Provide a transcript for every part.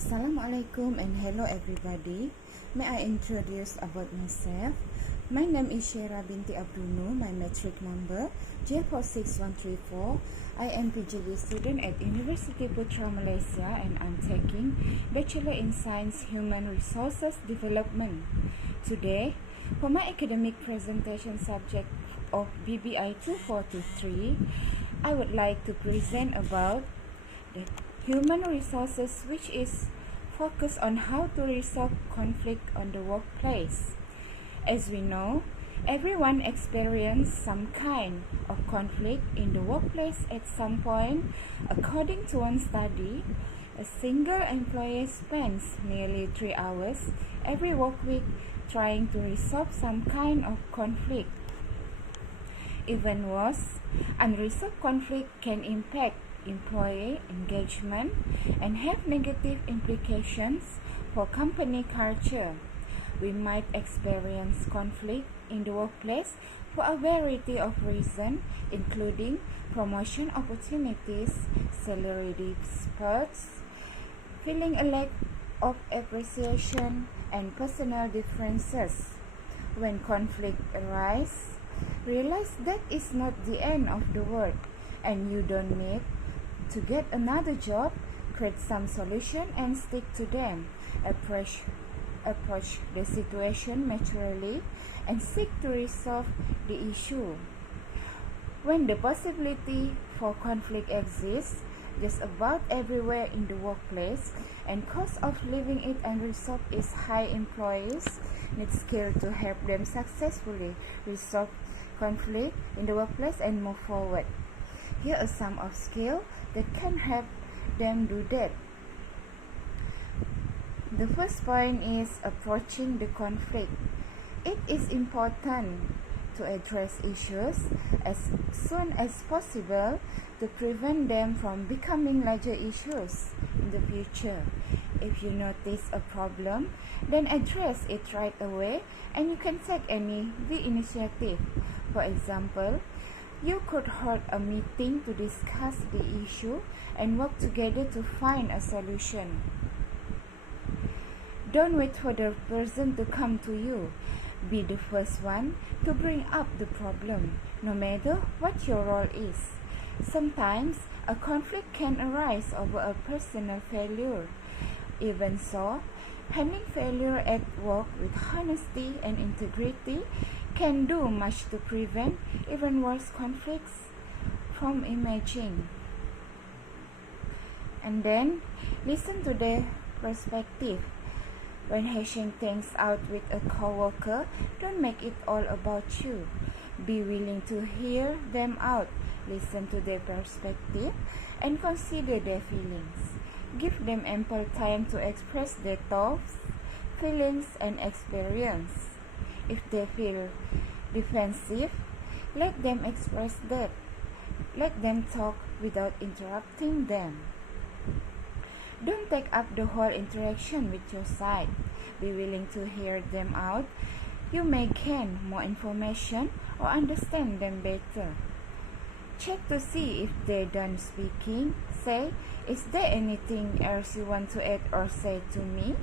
Assalamualaikum and hello everybody. May I introduce about myself? My name is Shera binti Abdunu. My metric number J46134. I am PGD student at University Putra Malaysia and I'm taking Bachelor in Science Human Resources Development. Today, for my academic presentation subject of BBI 2423, I would like to present about the human resources, which is focused on how to resolve conflict on the workplace. As we know, everyone experiences some kind of conflict in the workplace at some point. According to one study, a single employee spends nearly 3 hours every work week trying to resolve some kind of conflict. Even worse, unresolved conflict can impact employee engagement and have negative implications for company culture. We might experience conflict in the workplace for a variety of reasons, including promotion opportunities, salary disputes, feeling a lack of appreciation, and personal differences. When conflict arises, realize that is not the end of the world and you don't need to get another job. Create some solution and stick to them. Approach the situation maturely and seek to resolve the issue. When the possibility for conflict exists just about everywhere in the workplace and cost of living it unresolved is high, employees need skill to help them successfully resolve conflict in the workplace and move forward. Here are some of skills that can help them do that. The first point is approaching the conflict. It is important to address issues as soon as possible to prevent them from becoming larger issues in the future. If you notice a problem, then address it right away and you can take the initiative. For example, you could hold a meeting to discuss the issue and work together to find a solution. Don't wait for the person to come to you. Be the first one to bring up the problem, no matter what your role is. Sometimes a conflict can arise over a personal failure. Even so, handling failure at work with honesty and integrity can do much to prevent even worse conflicts from emerging. And then, listen to their perspective. When hashing things out with a coworker, don't make it all about you. Be willing to hear them out, listen to their perspective, and consider their feelings. Give them ample time to express their thoughts, feelings, and experience. If they feel defensive, let them express that. Let them talk without interrupting them. Don't take up the whole interaction with your side. Be willing to hear them out. You may gain more information or understand them better. Check to see if they're done speaking. Say, is there anything else you want to add or say to me?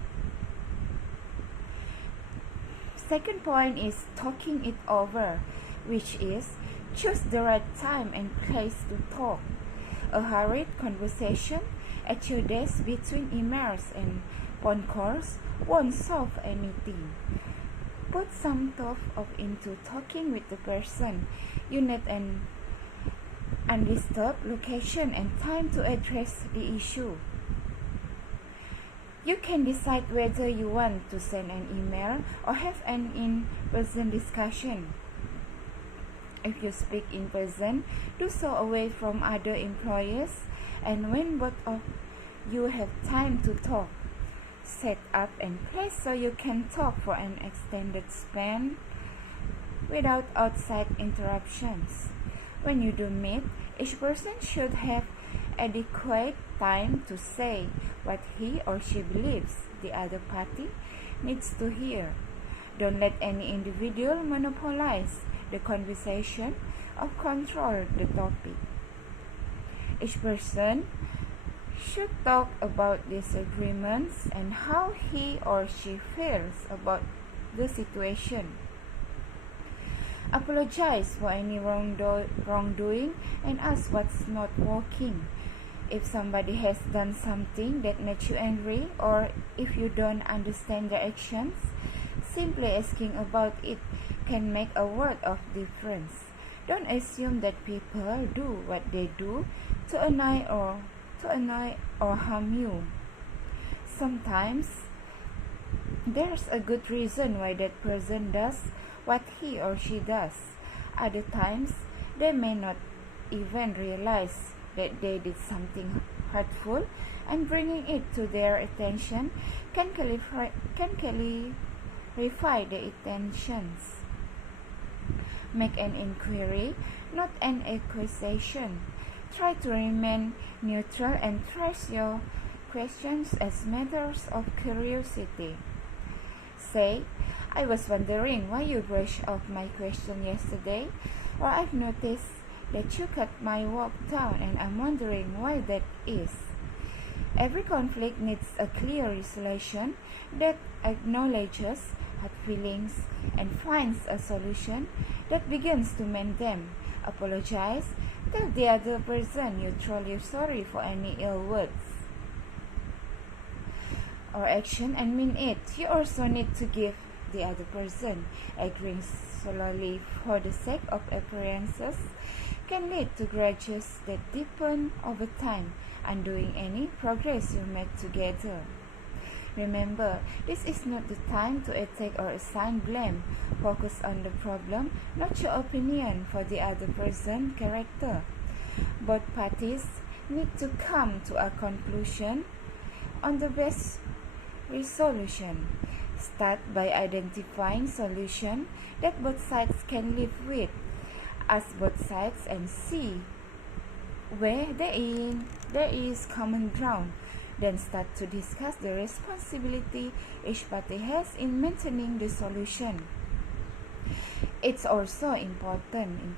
Second point is talking it over, which is choose the right time and place to talk. A hurried conversation at your desk between emails and phone calls won't solve anything. Put some thought into talking with the person. You need an undisturbed location and time to address the issue. You can decide whether you want to send an email or have an in-person discussion. If you speak in person, do so away from other employees, and when both of you have time to talk, set up and place so you can talk for an extended span without outside interruptions. When you do meet, each person should have adequate time to say what he or she believes the other party needs to hear. Don't let any individual monopolize the conversation or control the topic. Each person should talk about disagreements and how he or she feels about the situation. Apologize for any wrongdoing and ask what's not working. If somebody has done something that makes you angry, or if you don't understand their actions, simply asking about it can make a world of difference. Don't assume that people do what they do to annoy or harm you. Sometimes there's a good reason why that person does what he or she does. Other times they may not even realize that they did something hurtful, and bringing it to their attention can clarify the intentions. Make an inquiry, not an accusation. Try to remain neutral and trace your questions as matters of curiosity. Say, I was wondering why you brushed off my question yesterday, or I've noticed that you cut my work down and I'm wondering why that is. Every conflict needs a clear resolution that acknowledges hurt feelings and finds a solution that begins to mend them. Apologize, tell the other person you're truly sorry for any ill words or action and mean it. You also need to give the other person. Agreeing solely for the sake of appearances can lead to grudges that deepen over time, undoing any progress you made together. Remember, this is not the time to attack or assign blame. Focus on the problem, not your opinion for the other person's character. Both parties need to come to a conclusion on the best resolution. Start by identifying solutions that both sides can live with. Ask both sides and see where there is common ground. Then start to discuss the responsibility each party has in maintaining the solution. It's also important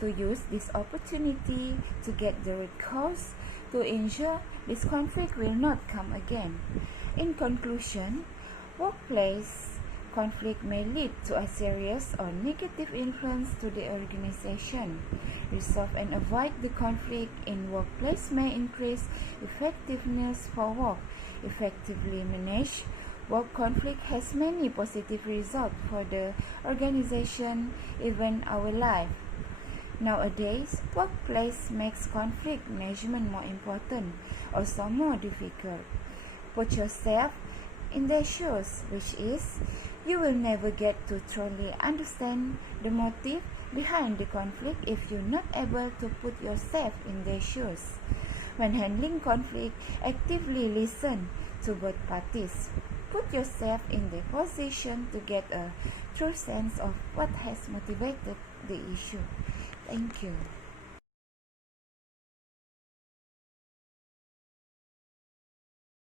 to use this opportunity to get the root cause to ensure this conflict will not come again. In conclusion, workplace conflict may lead to a serious or negative influence to the organization. Resolve and avoid the conflict in workplace may increase effectiveness for work. Effectively managed work conflict has many positive results for the organization, even our life. Nowadays, workplace makes conflict management more important, also more difficult. Put yourself in their shoes, which is, you will never get to truly understand the motive behind the conflict if you're not able to put yourself in their shoes. When handling conflict, actively listen to both parties. Put yourself in their position to get a true sense of what has motivated the issue. Thank you.